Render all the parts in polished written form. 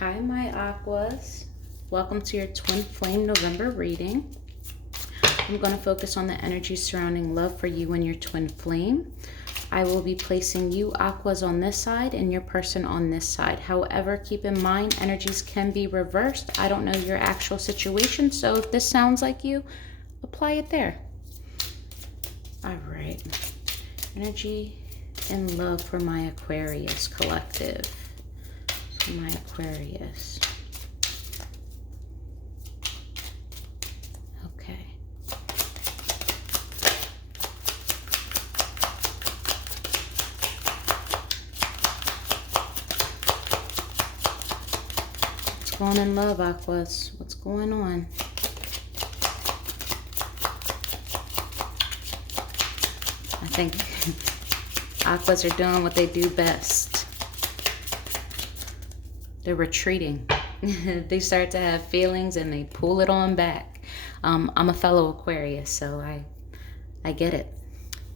Hi, my Aquas. Welcome to your Twin Flame November reading. I'm going to focus on the energy surrounding love for you and your twin flame. I will be placing you Aquas on this side and your person on this side. However, keep in mind, energies can be reversed. I don't know your actual situation, so if this sounds like you, apply it there. All right. Energy and love for my Aquarius collective. For my Aquarius. Okay. What's going on in love, Aquas? What's going on? I think Aquas are doing what they do best. They're retreating. They start to have feelings and they pull it on back. I'm a fellow Aquarius, so I get it.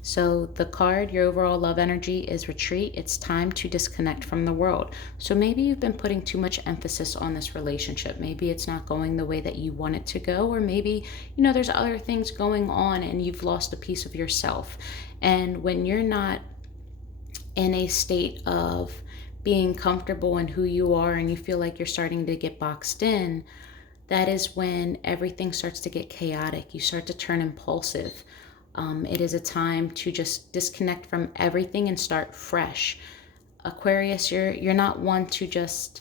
So the card, your overall love energy is retreat. It's time to disconnect from the world. So maybe you've been putting too much emphasis on this relationship. Maybe it's not going the way that you want it to go, or maybe, there's other things going on and you've lost a piece of yourself. And when you're not in a state of being comfortable in who you are and you feel like you're starting to get boxed in, that is when everything starts to get chaotic. You start to turn impulsive. It is a time to just disconnect from everything and start fresh. Aquarius, you're not one to just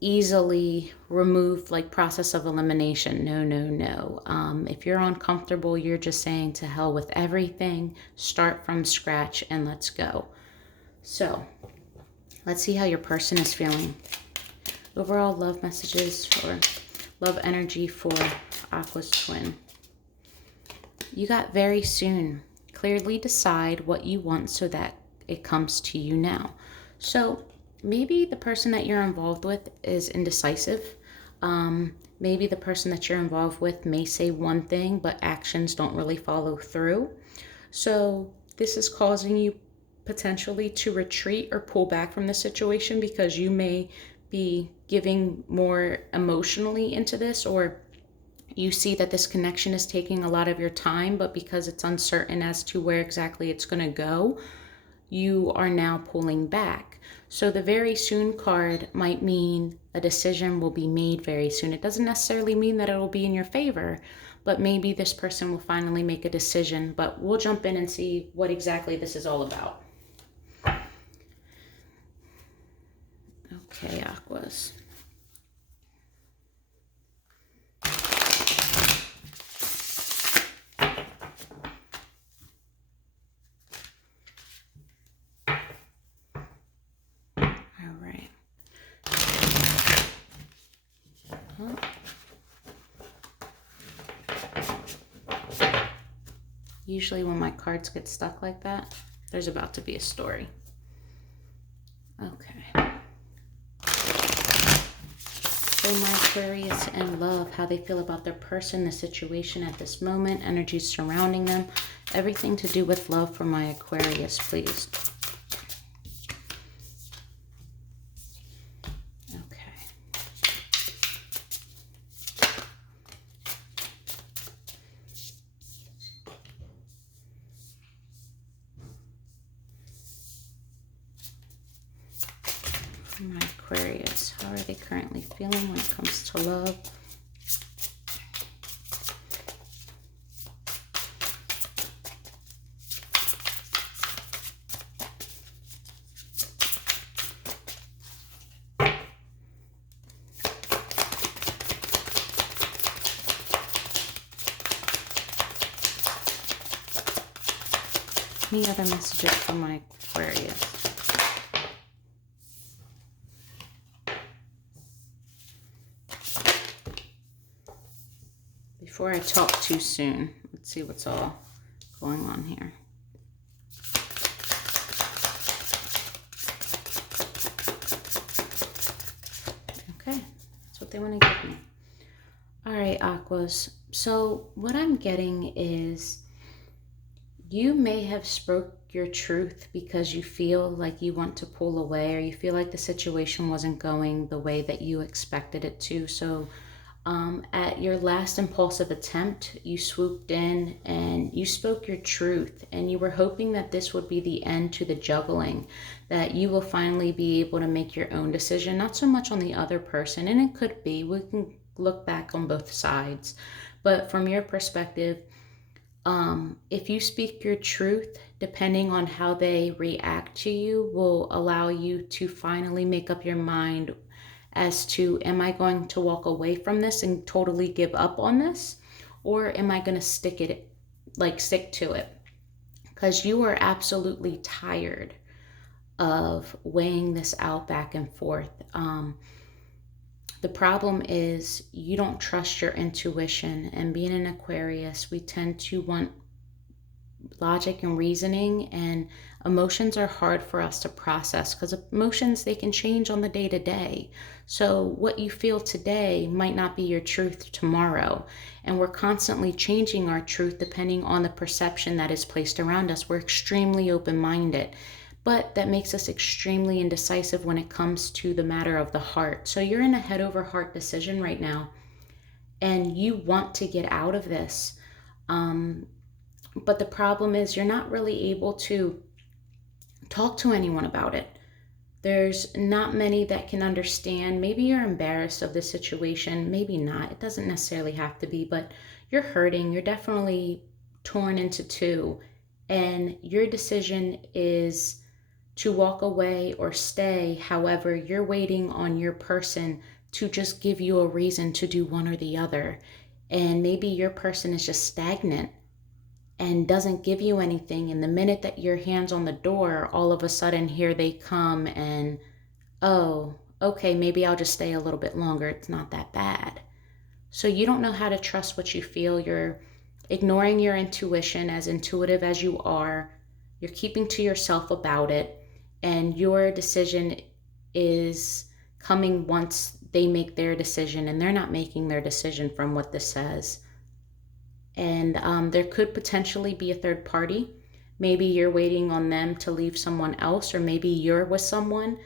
easily remove, like, process of elimination. No. If you're uncomfortable, you're just saying to hell with everything, start from scratch, and let's go. So let's see how your person is feeling. Overall love messages or love energy for Aqua's twin. You got very soon. Clearly decide what you want so that it comes to you now. So maybe the person that you're involved with is indecisive. Maybe the person that you're involved with may say one thing, but actions don't really follow through. So this is causing you potentially to retreat or pull back from the situation because you may be giving more emotionally into this, or you see that this connection is taking a lot of your time, but because it's uncertain as to where exactly it's going to go, you are now pulling back. So the very soon card might mean a decision will be made very soon. It doesn't necessarily mean that it will be in your favor, but maybe this person will finally make a decision. But we'll jump in and see what exactly this is all about. Okay, Aquas. Usually when my cards get stuck like that, there's about to be a story. Okay. So my Aquarius in love, how they feel about their person, the situation at this moment, energies surrounding them, everything to do with love for my Aquarius, please. My Aquarius, how are they currently feeling when it comes to love? Any other messages for my Aquarius? Before I talk too soon, let's see what's all going on here. Okay, that's what they want to give me. All right, Aquas. So what I'm getting is you may have your truth because you feel like you want to pull away, or you feel like the situation wasn't going the way that you expected it to. So at your last impulsive attempt, you swooped in and you spoke your truth, and you were hoping that this would be the end to the juggling, that you will finally be able to make your own decision, not so much on the other person. And it could be, we can look back on both sides, but from your perspective, if you speak your truth, depending on how they react to you, will allow you to finally make up your mind as to, am I going to walk away from this and totally give up on this? Or am I going to stick to it? Because you are absolutely tired of weighing this out back and forth. The problem is you don't trust your intuition, and being an Aquarius, we tend to want logic and reasoning, and emotions are hard for us to process because emotions, they can change on the day to day. So what you feel today might not be your truth tomorrow, and we're constantly changing our truth depending on the perception that is placed around us. We're extremely open-minded, but that makes us extremely indecisive when it comes to the matter of the heart. So you're in a head over heart decision right now, and you want to get out of this. But the problem is you're not really able to talk to anyone about it. There's not many that can understand. Maybe you're embarrassed of the situation, maybe not. It doesn't necessarily have to be, but you're hurting. You're definitely torn into two, and your decision is to walk away or stay. However, you're waiting on your person to just give you a reason to do one or the other. And maybe your person is just stagnant and doesn't give you anything. And the minute that your hand's on the door, all of a sudden here they come, and, oh, okay, maybe I'll just stay a little bit longer. It's not that bad. So you don't know how to trust what you feel. You're ignoring your intuition, as intuitive as you are. You're keeping to yourself about it. And your decision is coming once they make their decision, and they're not making their decision from what this says. And there could potentially be a third party. Maybe you're waiting on them to leave someone else, or maybe you're with someone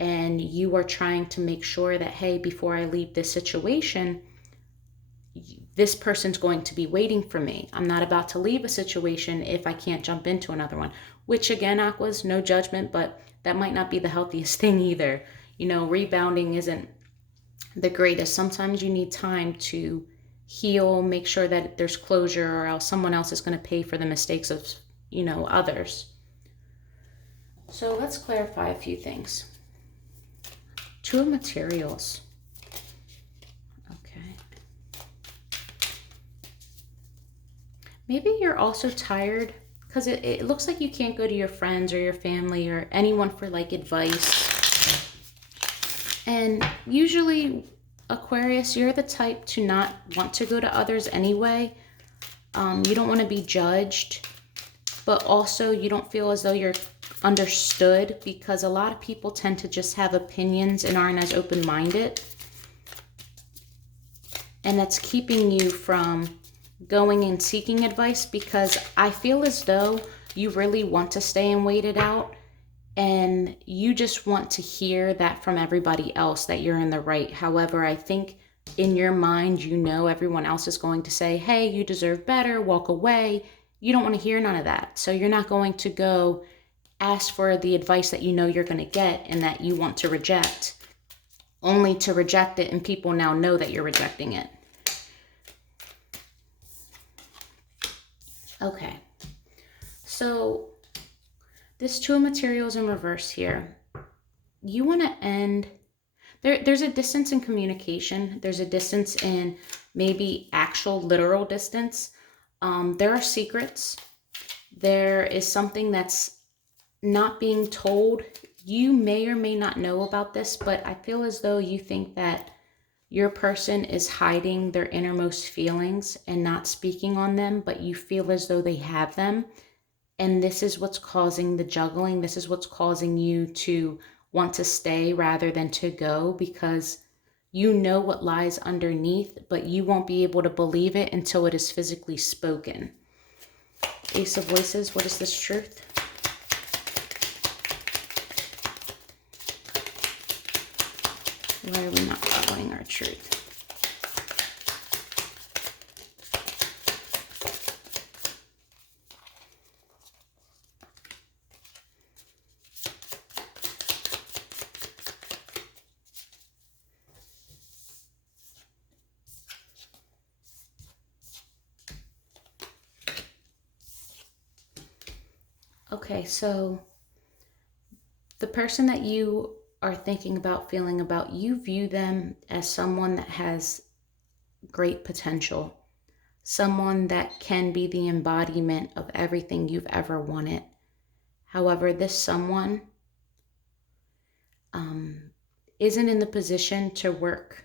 and you are trying to make sure that, hey, before I leave this situation, this person's going to be waiting for me. I'm not about to leave a situation if I can't jump into another one. Which, again, Aquas, no judgment, but that might not be the healthiest thing either. You know, rebounding isn't the greatest. Sometimes you need time to heal, make sure that there's closure, or else someone else is going to pay for the mistakes of, others. So let's clarify a few things. Two of materials. Okay. Maybe you're also tired because it looks like you can't go to your friends or your family or anyone for advice. And usually, Aquarius, you're the type to not want to go to others anyway. You don't want to be judged, but also you don't feel as though you're understood, because a lot of people tend to just have opinions and aren't as open-minded. And that's keeping you from going and seeking advice, because I feel as though you really want to stay and wait it out, and you just want to hear that from everybody else that you're in the right. However, I think in your mind, everyone else is going to say, hey, you deserve better, walk away. You don't want to hear none of that. So you're not going to go ask for the advice that you're going to get and that you want to reject, only to reject it, and people now know that you're rejecting it. Okay, so this Two of Materials in reverse here. You want to end. There's a distance in communication. There's a distance in maybe actual literal distance. There are secrets. There is something that's not being told. You may or may not know about this, but I feel as though you think that your person is hiding their innermost feelings and not speaking on them, but you feel as though they have them. And this is what's causing the juggling. This is what's causing you to want to stay rather than to go, because you know what lies underneath, but you won't be able to believe it until it is physically spoken. Ace of Voices, what is this truth? Why are we not following our truth? Okay, so the person that you are thinking about, feeling about, you view them as someone that has great potential, someone that can be the embodiment of everything you've ever wanted. However, this someone isn't in the position to work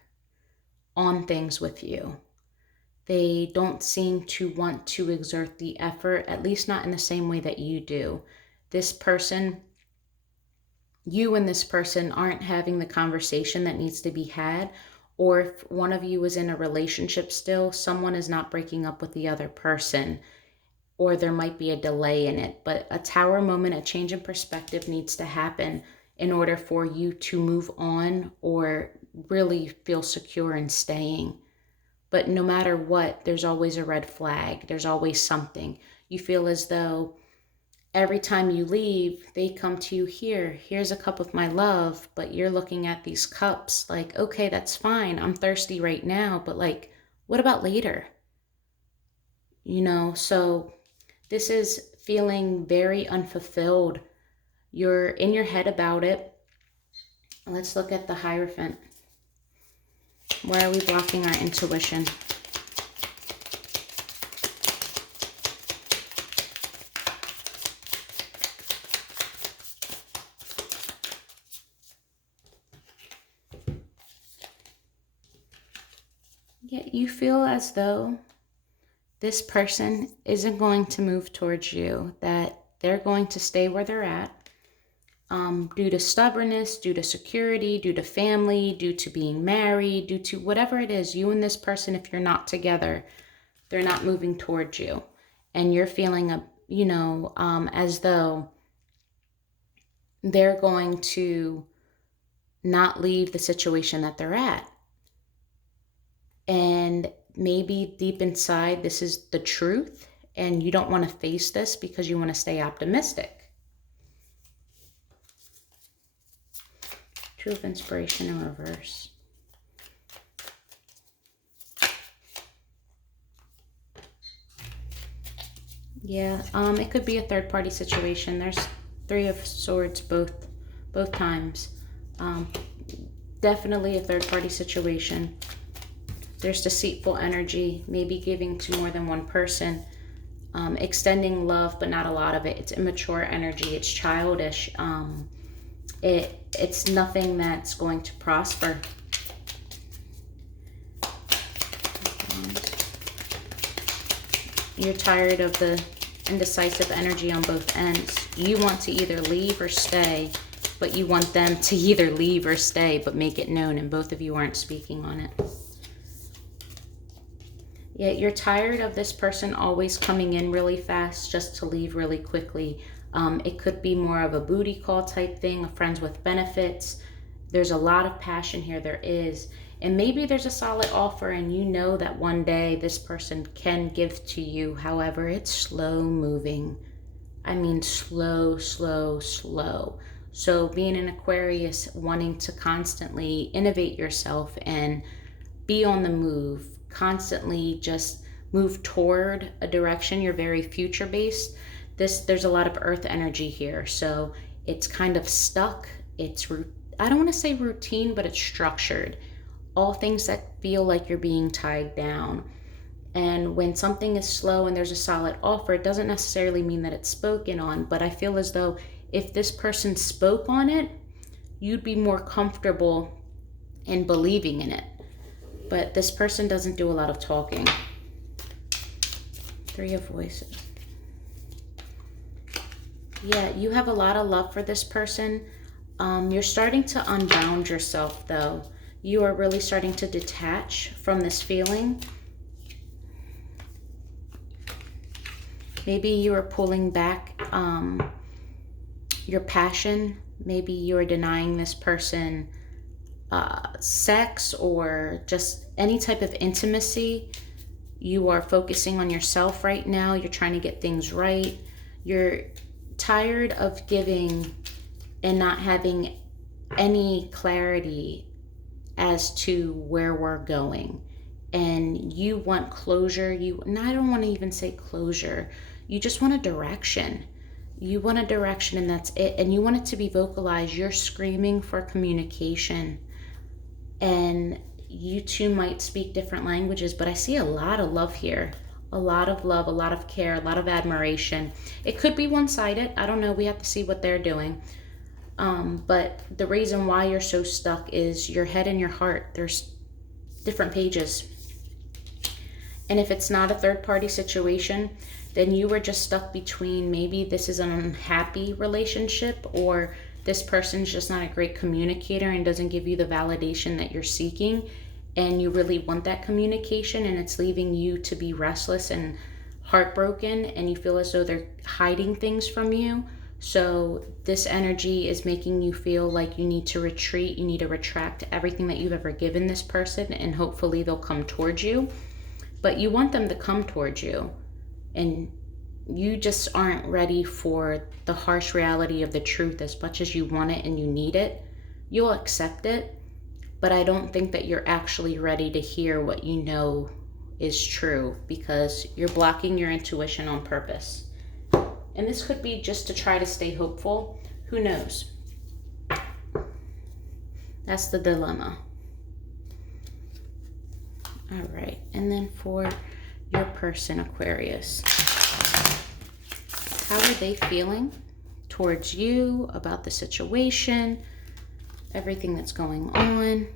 on things with you. They don't seem to want to exert the effort, at least not in the same way that you do. This person, you and this person aren't having the conversation that needs to be had. Or if one of you is in a relationship still, someone is not breaking up with the other person, or there might be a delay in it. But a tower moment, a change in perspective needs to happen in order for you to move on or really feel secure in staying. But no matter what, there's always a red flag. There's always something. You feel as though every time you leave, they come to you, here's a cup of my love, but you're looking at these cups like, okay, that's fine. I'm thirsty right now, but like, what about later? You know, so this is feeling very unfulfilled. You're in your head about it. Let's look at the Hierophant. Why are we blocking our intuition? Yet you feel as though this person isn't going to move towards you, that they're going to stay where they're at due to stubbornness, due to security, due to family, due to being married, due to whatever it is. You and this person, if you're not together, they're not moving towards you. And you're feeling, as though they're going to not leave the situation that they're at. And maybe deep inside, this is the truth, and you don't want to face this because you want to stay optimistic. Two of Inspiration in reverse. Yeah, it could be a third-party situation. There's Three of Swords both times. Definitely a third-party situation. There's deceitful energy, maybe giving to more than one person, extending love, but not a lot of it. It's immature energy. It's childish. It's nothing that's going to prosper. You're tired of the indecisive energy on both ends. You want to either leave or stay, but you want them to either leave or stay, but make it known, and both of you aren't speaking on it. Yet you're tired of this person always coming in really fast just to leave really quickly. It could be more of a booty call type thing, a friends with benefits. There's a lot of passion here, there is. And maybe there's a solid offer and you know that one day this person can give to you. However, it's slow moving. I mean, slow, slow, slow. So being an Aquarius, wanting to constantly innovate yourself and be on the move, constantly just move toward a direction. You're very future based. There's a lot of earth energy here. So it's kind of stuck. I don't want to say routine, but it's structured. All things that feel like you're being tied down. And when something is slow and there's a solid offer, it doesn't necessarily mean that it's spoken on, but I feel as though if this person spoke on it, you'd be more comfortable in believing in it. But this person doesn't do a lot of talking. Three of Voices. Yeah, you have a lot of love for this person. You're starting to unbound yourself, though. You are really starting to detach from this feeling. Maybe you are pulling back your passion. Maybe you are denying this person sex or just any type of intimacy. You are focusing on yourself right now. You're trying to get things right. You're tired of giving and not having any clarity as to where we're going. And you want closure. And I don't want to even say closure. You just want a direction. You want a direction, and that's it. And you want it to be vocalized. You're screaming for communication. And you two might speak different languages, but I see a lot of love here. A lot of love, a lot of care, a lot of admiration. It could be one-sided. I don't know. We have to see what they're doing. But the reason why you're so stuck is your head and your heart. There's different pages. And if it's not a third-party situation, then you were just stuck between, maybe this is an unhappy relationship, or this person's just not a great communicator and doesn't give you the validation that you're seeking, and you really want that communication, and it's leaving you to be restless and heartbroken, and you feel as though they're hiding things from you. So this energy is making you feel like you need to retreat, you need to retract everything that you've ever given this person, and hopefully they'll come towards you. But you want them to come towards you, and you just aren't ready for the harsh reality of the truth. As much as you want it and you need it, you'll accept it, but I don't think that you're actually ready to hear what you know is true, because you're blocking your intuition on purpose. And this could be just to try to stay hopeful. Who knows? That's the dilemma. All right, and then for your person, Aquarius, how are they feeling towards you, about the situation, everything that's going on?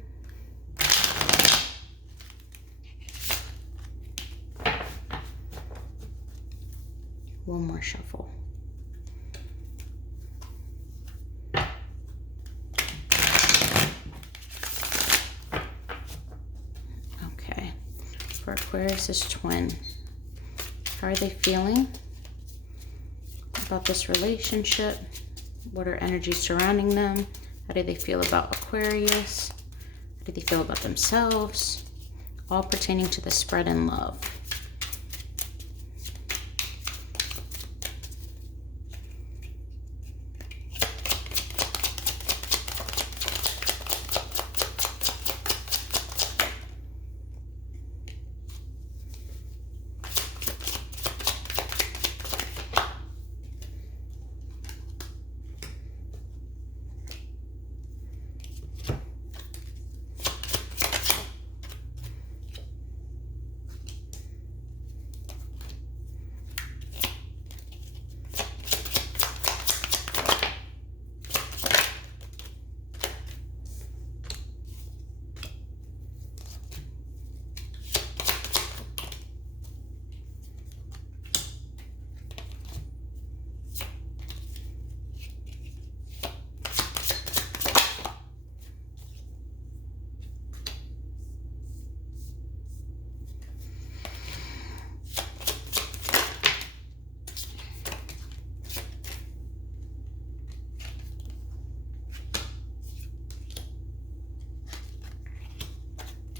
One more shuffle. Okay, for Aquarius's twin, how are they feeling about this relationship? What are energies surrounding them? How do they feel about Aquarius? How do they feel about themselves? All pertaining to the spread in love.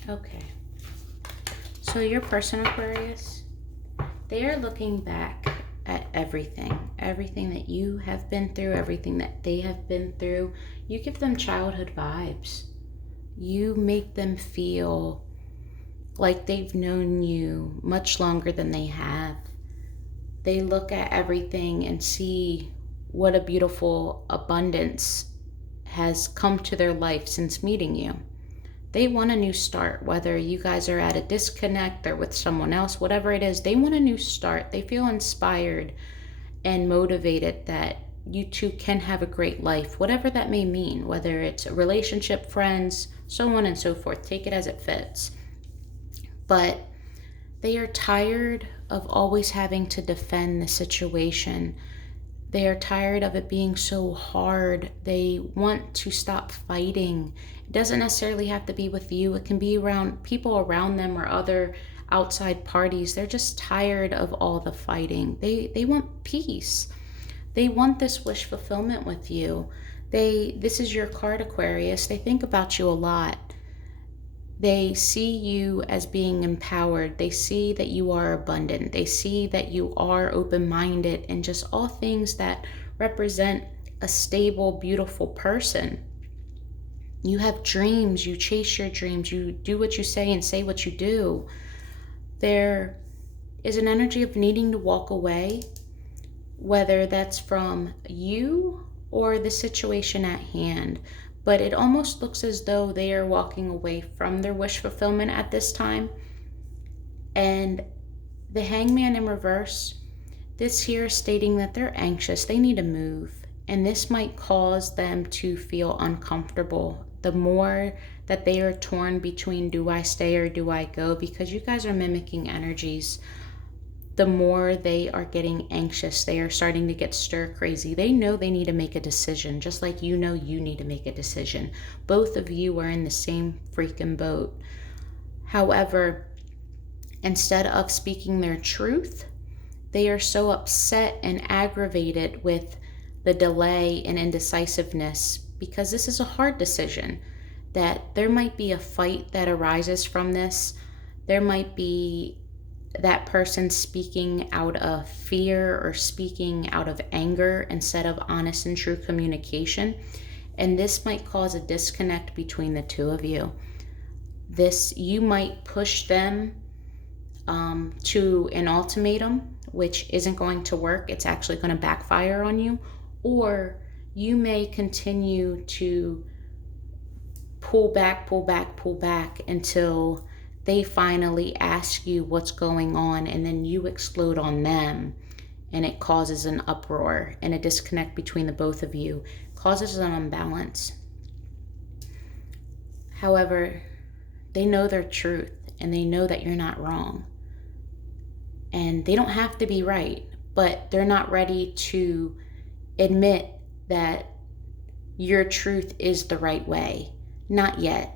Okay, so your person, Aquarius, they are looking back at everything that you have been through, everything that they have been through. You give them childhood vibes. You make them feel like they've known you much longer than they have. They look at everything and see what a beautiful abundance has come to their life since meeting you. They want a new start, whether you guys are at a disconnect or with someone else, whatever it is, they want a new start. They feel inspired and motivated that you two can have a great life, whatever that may mean, whether it's a relationship, friends, so on and so forth. Take it as it fits. But they are tired of always having to defend the situation. They are tired of it being so hard. They want to stop fighting. It doesn't necessarily have to be with you. It can be around people around them or other outside parties. They're just tired of all the fighting. They want peace. They want this wish fulfillment with you. This is your card, Aquarius. They think about you a lot. They see you as being empowered. They see that you are abundant. They see that you are open-minded and just all things that represent a stable, beautiful person. You have dreams. You chase your dreams. You do what you say and say what you do. There is an energy of needing to walk away, whether that's from you or the situation at hand. But it almost looks as though they are walking away from their wish fulfillment at this time. And the Hangman in reverse, this here is stating that they're anxious, they need to move. And this might cause them to feel uncomfortable. The more that they are torn between do I stay or do I go, because you guys are mimicking energies, the more they are getting anxious. They are starting to get stir crazy. They know they need to make a decision, just like you know you need to make a decision. Both of you are in the same freaking boat. However, instead of speaking their truth, they are so upset and aggravated with the delay and indecisiveness, because this is a hard decision, that there might be a fight that arises from this. There might be that person speaking out of fear or speaking out of anger instead of honest and true communication. And this might cause a disconnect between the two of you. You might push them to an ultimatum, which isn't going to work. It's actually going to backfire on you. Or you may continue to pull back until they finally ask you what's going on, and then you explode on them, and it causes an uproar and a disconnect between the both of you, causes an imbalance. However, they know their truth, and they know that you're not wrong. And they don't have to be right, but they're not ready to admit that your truth is the right way. Not yet.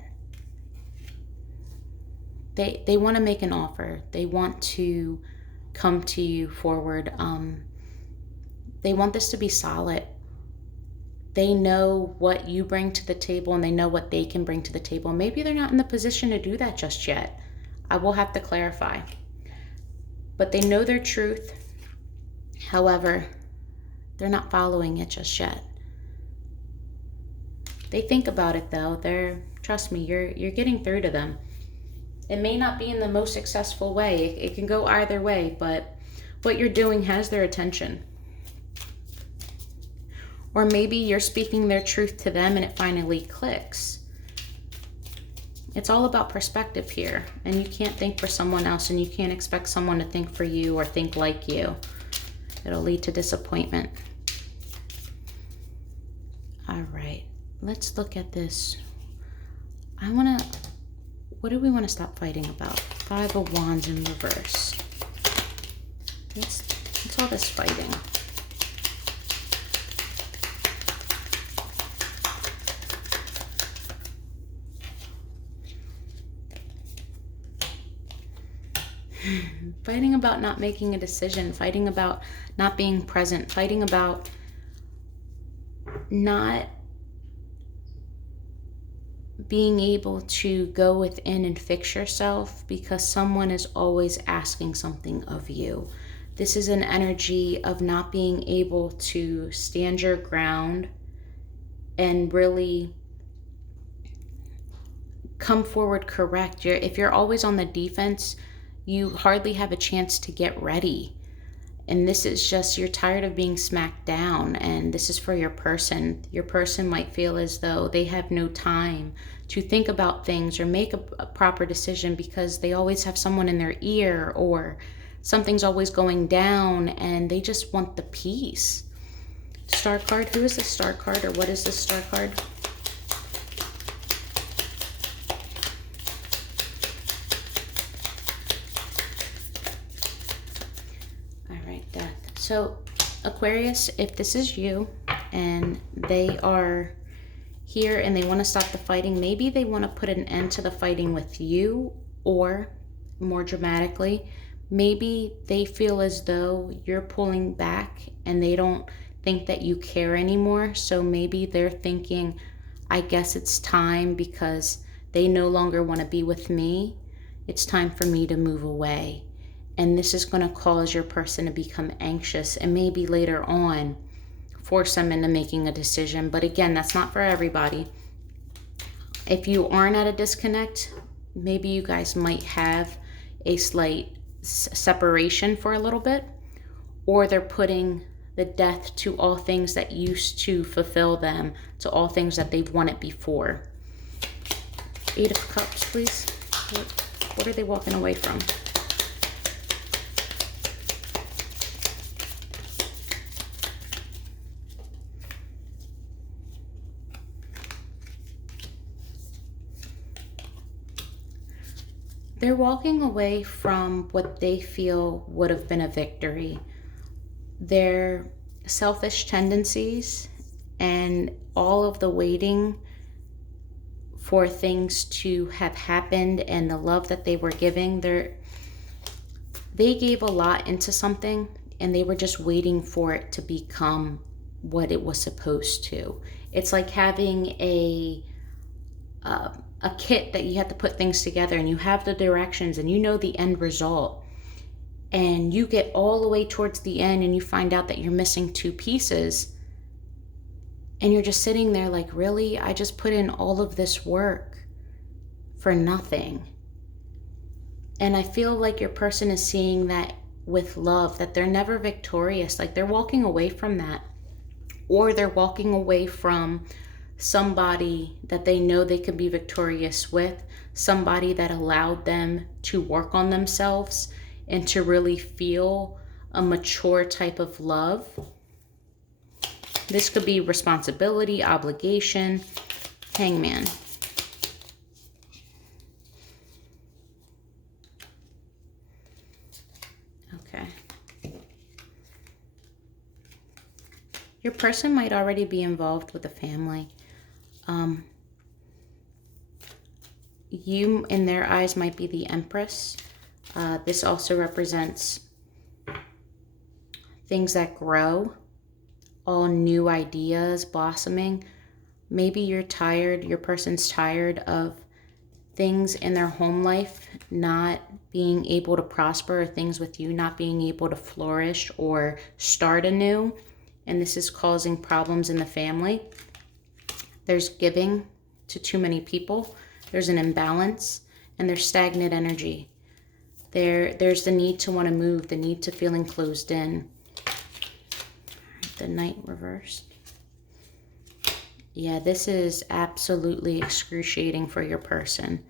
They want to make an offer. They want to come to you forward. They want this to be solid. They know what you bring to the table, and they know what they can bring to the table. Maybe they're not in the position to do that just yet. I will have to clarify. But they know their truth. However, they're not following it just yet. They think about it though. Trust me, you're getting through to them. It may not be in the most successful way. It can go either way, but what you're doing has their attention. Or maybe you're speaking their truth to them and it finally clicks. It's all about perspective here, and you can't think for someone else, and you can't expect someone to think for you or think like you. It'll lead to disappointment. All right, let's look at this. What do we want to stop fighting about? 5 of Wands in reverse. What's all this fighting? Fighting about not making a decision, fighting about not being present, fighting about not being able to go within and fix yourself because someone is always asking something of you. This is an energy of not being able to stand your ground and really come forward correct. If you're always on the defense, you hardly have a chance to get ready. And this is just, you're tired of being smacked down, and this is for your person. Your person might feel as though they have no time to think about things or make a proper decision because they always have someone in their ear, or something's always going down and they just want the peace. Star card, who is this star card, or what is this star card? So Aquarius, if this is you and they are here and they want to stop the fighting, maybe they want to put an end to the fighting with you, or more dramatically, maybe they feel as though you're pulling back and they think that you care anymore. So maybe they're thinking, I guess it's time, because they no longer want to be with me. It's time for me to move away. And this is going to cause your person to become anxious and maybe later on force them into making a decision. But again, that's not for everybody. If you aren't at a disconnect, maybe you guys might have a slight separation for a little bit, or they're putting the death to all things that used to fulfill them, to all things that they've wanted before. 8 of Cups, please. What are they walking away from? They're walking away from what they feel would have been a victory. Their selfish tendencies and all of the waiting for things to have happened and the love that they were giving, they gave a lot into something and they were just waiting for it to become what it was supposed to. It's like having a kit that you have to put things together, and you have the directions and you know the end result, and you get all the way towards the end and you find out that you're missing 2 pieces, and you're just sitting there like, really? I just put in all of this work for nothing. And I feel like your person is seeing that with love, that they're never victorious. Like they're walking away from that, or they're walking away from somebody that they know they could be victorious with, somebody that allowed them to work on themselves and to really feel a mature type of love. This could be responsibility, obligation. Hangman. Okay. Your person might already be involved with a family. You, in their eyes, might be the Empress. This also represents things that grow, all new ideas blossoming. Maybe you're tired, your person's tired of things in their home life not being able to prosper, or things with you not being able to flourish or start anew. And this is causing problems in the family. There's giving to too many people. There's an imbalance, and there's stagnant energy. There's the need to want to move, the need to feel enclosed in. The Knight reversed. Yeah, this is absolutely excruciating for your person.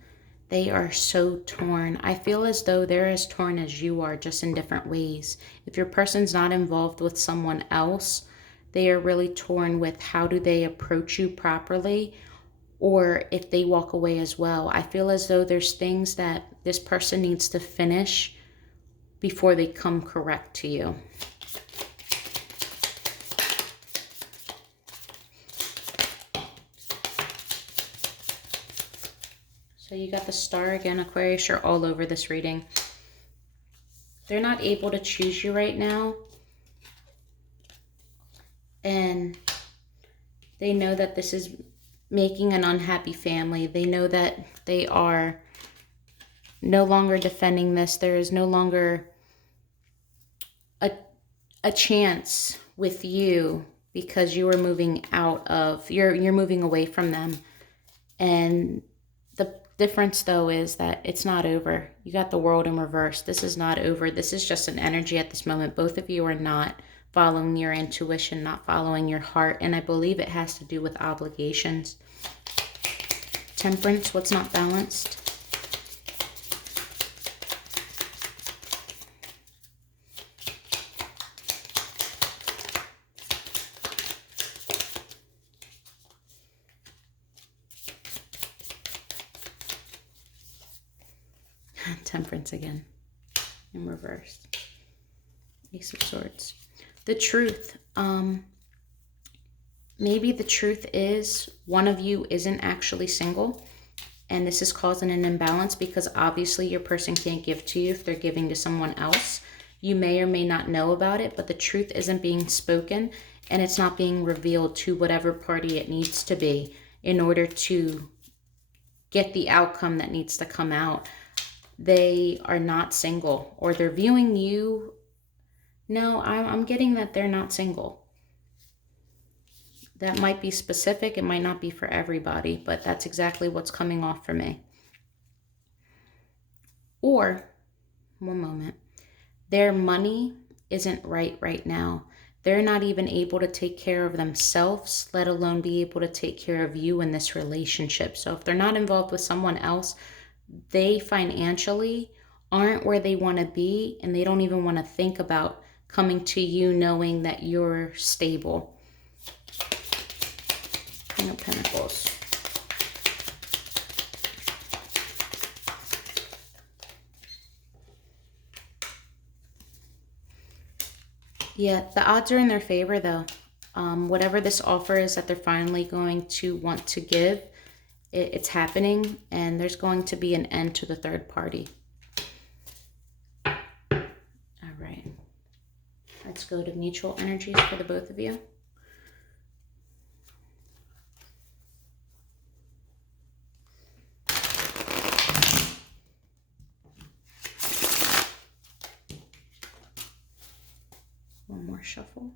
They are so torn. I feel as though they're as torn as you are, just in different ways. If your person's not involved with someone else, they are really torn with how do they approach you properly, or if they walk away as well. I feel as though there's things that this person needs to finish before they come correct to you. So you got the Star again, Aquarius. You're all over this reading. They're not able to choose you right now. And they know that this is making an unhappy family. They know that they are no longer defending this. There is no longer a chance with you, because you are moving out of, you're moving away from them. And the difference though is that it's not over. You got the World in reverse. This is not over. This is just an energy at this moment. Both of you are not following your intuition, not following your heart. And I believe it has to do with obligations. Temperance, what's not balanced? Temperance again in reverse. Ace of Swords. The truth. Maybe the truth is one of you isn't actually single, and this is causing an imbalance because obviously your person can't give to you if they're giving to someone else. You may or may not know about it, but the truth isn't being spoken, and it's not being revealed to whatever party it needs to be in order to get the outcome that needs to come out. They are not single, or they're viewing you. No, I'm getting that they're not single. That might be specific. It might not be for everybody, but that's exactly what's coming off for me. Or, one moment, their money isn't right now. They're not even able to take care of themselves, let alone be able to take care of you in this relationship. So if they're not involved with someone else, they financially aren't where they want to be, and they don't even want to think about coming to you knowing that you're stable. King of Pentacles. Yeah, the odds are in their favor though. Whatever this offer is that they're finally going to want to give, it's happening, and there's going to be an end to the third party. All right. Let's go to mutual energies for the both of you. One more shuffle.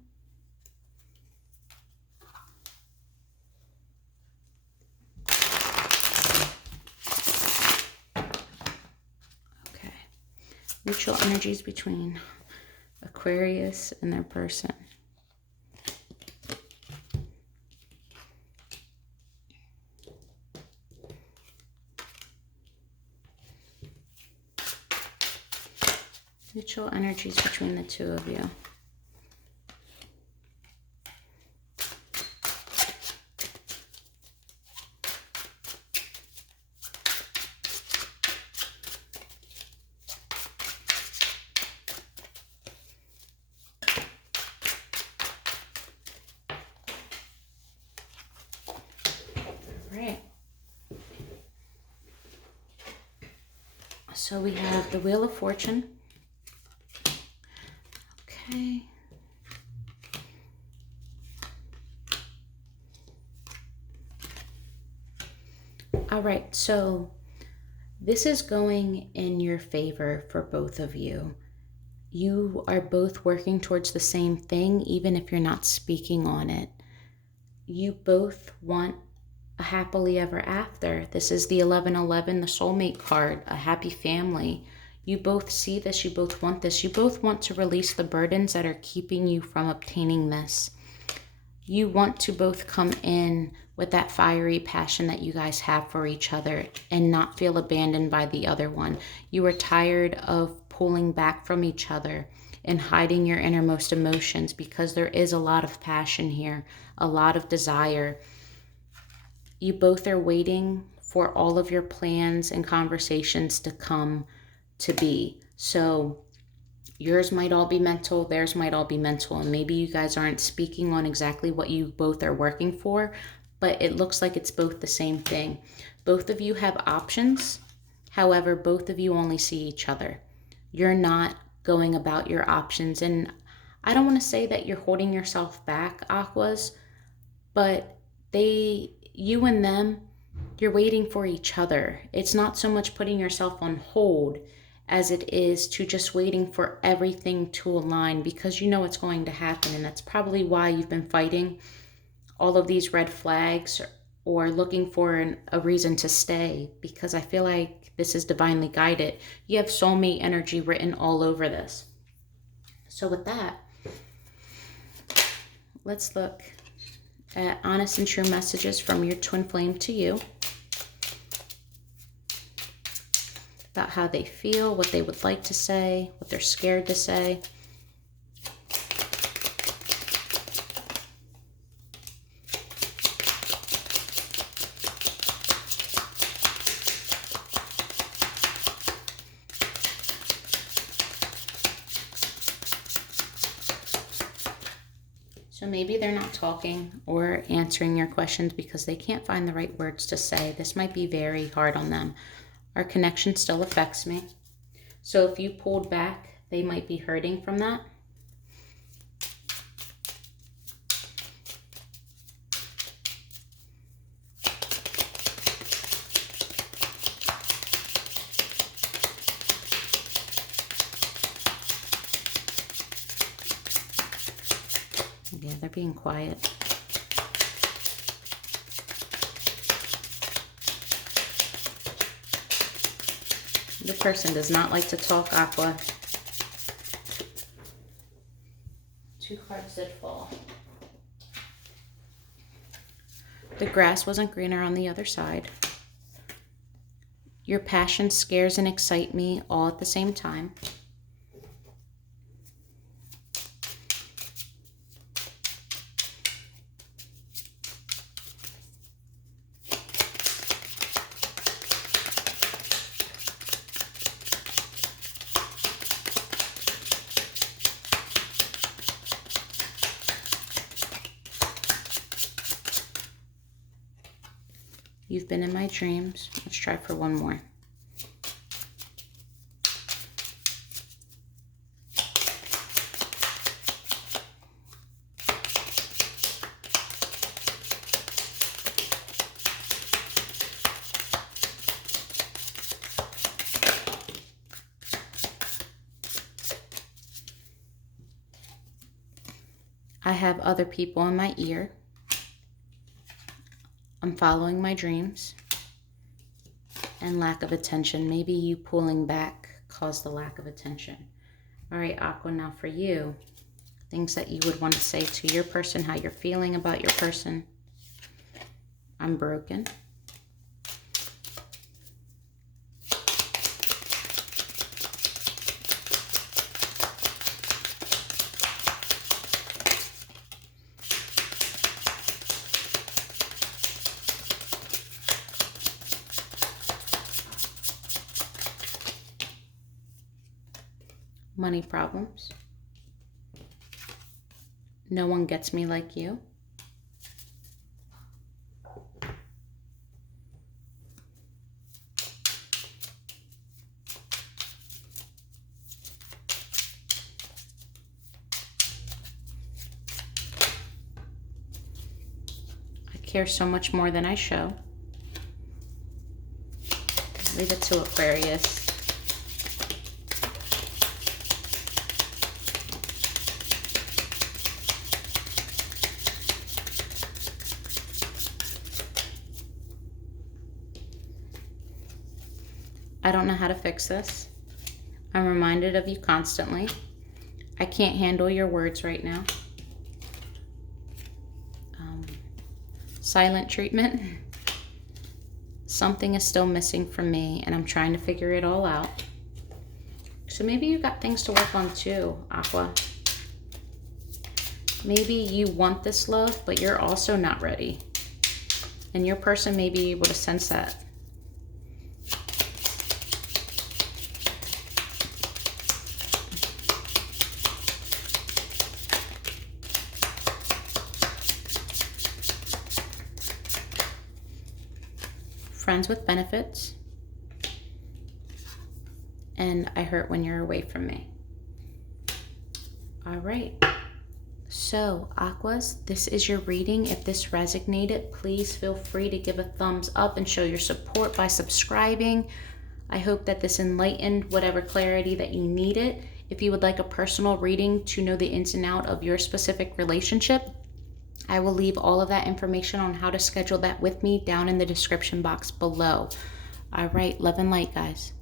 Okay. Mutual energies between Aquarius and their person. Mutual energies between the two of you. Right. So we have the Wheel of Fortune. Okay. All right, so this is going in your favor for both of you. You are both working towards the same thing, even if you're not speaking on it. You both want a happily ever after. This is the 1111, the soulmate card, a happy family. You both see this, you both want this. You both want to release the burdens that are keeping you from obtaining this. You want to both come in with that fiery passion that you guys have for each other and not feel abandoned by the other one. You are tired of pulling back from each other and hiding your innermost emotions, because there is a lot of passion here, a lot of desire. You both are waiting for all of your plans and conversations to come to be. So yours might all be mental, theirs might all be mental, and maybe you guys aren't speaking on exactly what you both are working for, but it looks like it's both the same thing. Both of you have options. However, both of you only see each other. You're not going about your options. And I don't want to say that you're holding yourself back, Aquas, but you and them, you're waiting for each other. It's not so much putting yourself on hold as it is to just waiting for everything to align, because you know it's going to happen. And that's probably why you've been fighting all of these red flags or looking for a reason to stay, because I feel like this is divinely guided. You have soulmate energy written all over this. So with that, let's look at honest and true messages from your twin flame to you about how they feel, what they would like to say, what they're scared to say. So maybe they're not talking or answering your questions because they can't find the right words to say. This might be very hard on them. Our connection still affects me. So if you pulled back, they might be hurting from that. Yeah, they're being quiet. The person does not like to talk, Aqua. 2 cards did fall. The grass wasn't greener on the other side. Your passion scares and excites me all at the same time. You've been in my dreams. Let's try for one more. I have other people in my ear. I'm following my dreams. And lack of attention. Maybe you pulling back caused the lack of attention. All right, Aqua, now for you. Things that you would want to say to your person, how you're feeling about your person. I'm broken. Money problems. No one gets me like you. I care so much more than I show. Leave it to Aquarius. I don't know how to fix this. I'm reminded of you constantly. I can't handle your words right now. Silent treatment. Something is still missing from me and I'm trying to figure it all out. So maybe you got things to work on too, Aqua. Maybe you want this love, but you're also not ready. And your person may be able to sense that. Friends with benefits, and I hurt when you're away from me. All right, so Aquas, this is your reading. If this resonated, please feel free to give a thumbs up and show your support by subscribing. I hope that this enlightened whatever clarity that you needed. If you would like a personal reading to know the ins and out of your specific relationship, I will leave all of that information on how to schedule that with me down in the description box below. All right, love and light, guys.